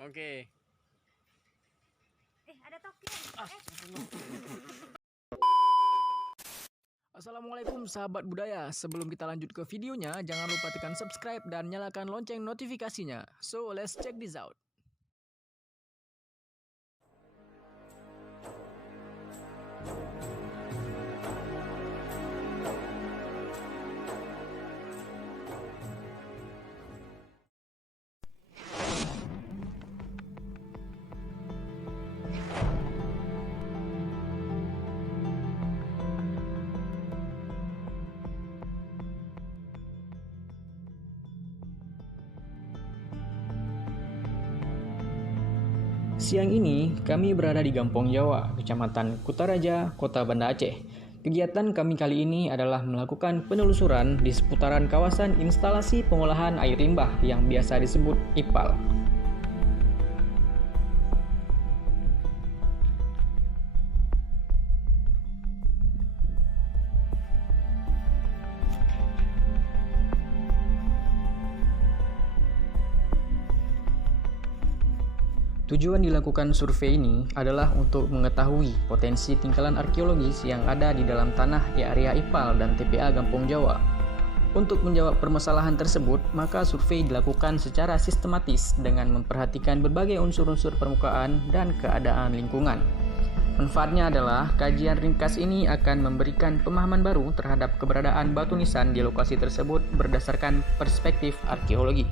Oke. Ada token. Assalamualaikum sahabat budaya. Sebelum kita lanjut ke videonya, jangan lupa tekan subscribe dan nyalakan lonceng notifikasinya. So, let's check this out. Siang ini, kami berada di Gampong Jawa, Kecamatan Kutaraja, Kota Banda Aceh. Kegiatan kami kali ini adalah melakukan penelusuran di seputaran kawasan instalasi pengolahan air limbah yang biasa disebut IPAL. Tujuan dilakukan survei ini adalah untuk mengetahui potensi tinggalan arkeologis yang ada di dalam tanah di area IPAL dan TPA Gampong Jawa. Untuk menjawab permasalahan tersebut, maka survei dilakukan secara sistematis dengan memperhatikan berbagai unsur-unsur permukaan dan keadaan lingkungan. Manfaatnya adalah kajian ringkas ini akan memberikan pemahaman baru terhadap keberadaan batu nisan di lokasi tersebut berdasarkan perspektif arkeologi.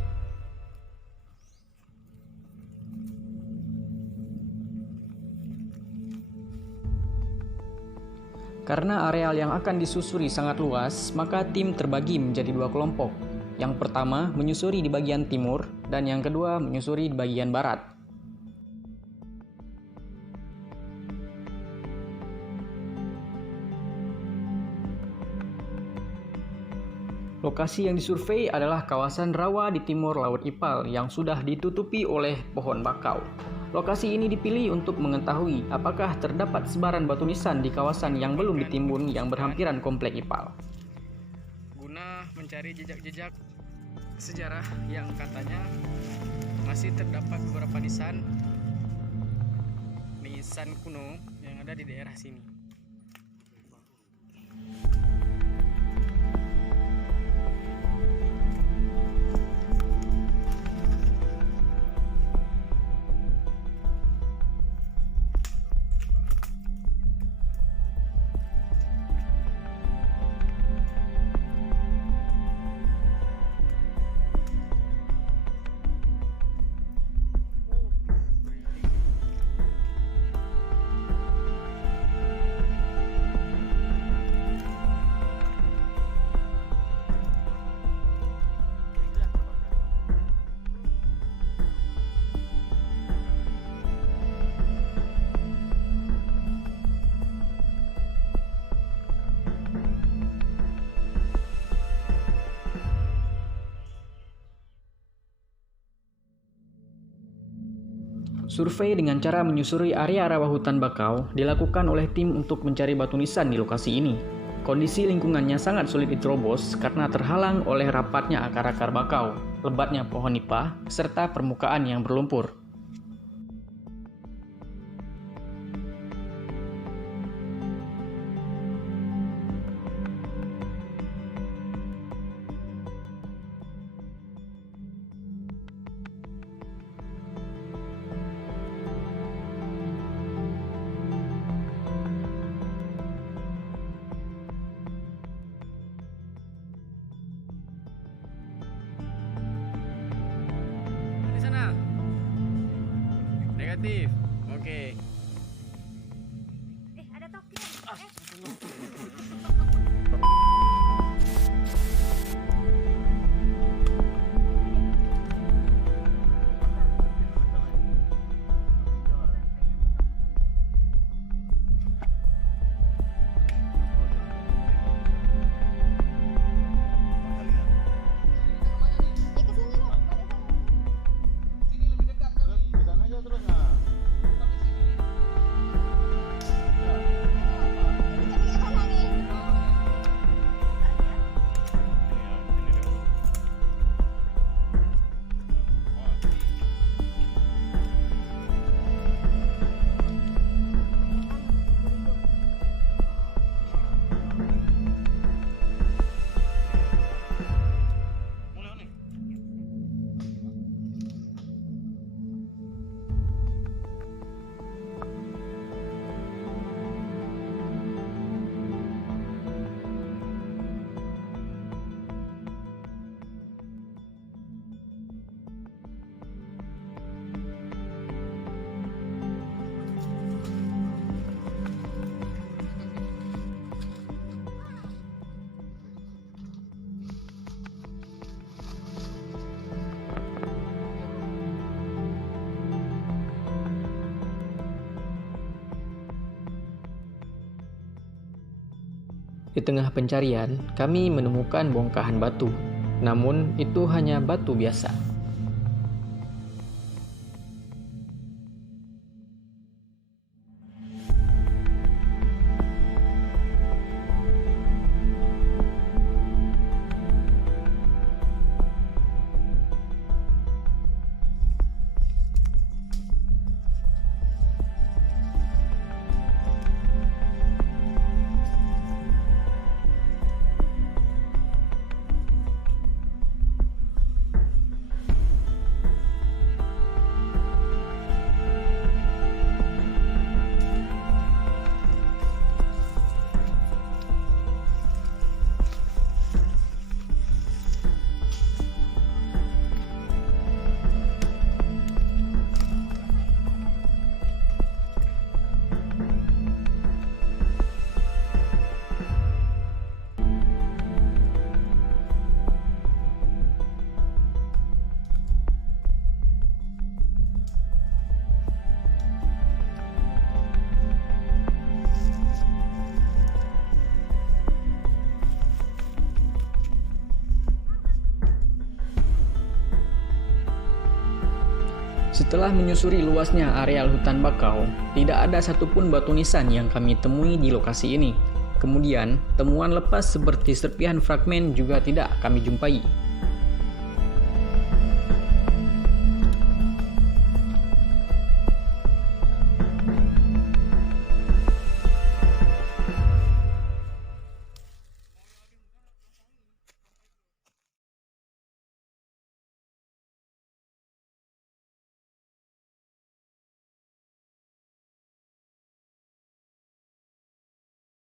Karena areal yang akan disusuri sangat luas, maka tim terbagi menjadi dua kelompok. Yang pertama menyusuri di bagian timur, dan yang kedua menyusuri di bagian barat. Lokasi yang disurvei adalah kawasan rawa di timur Laut IPAL yang sudah ditutupi oleh pohon bakau. Lokasi ini dipilih untuk mengetahui apakah terdapat sebaran batu nisan di kawasan yang belum ditimbun yang berhampiran komplek IPAL. Guna mencari jejak-jejak sejarah yang katanya masih terdapat beberapa nisan kuno yang ada di daerah sini. Survei dengan cara menyusuri area rawa hutan bakau dilakukan oleh tim untuk mencari batu nisan di lokasi ini. Kondisi lingkungannya sangat sulit diterobos karena terhalang oleh rapatnya akar-akar bakau, lebatnya pohon nipah, serta permukaan yang berlumpur. Negatif. Oke. Ada token. Di tengah pencarian, kami menemukan bongkahan batu. Namun, itu hanya batu biasa. Setelah menyusuri luasnya areal hutan bakau, tidak ada satupun batu nisan yang kami temui di lokasi ini. Kemudian, temuan lepas seperti serpihan fragmen juga tidak kami jumpai.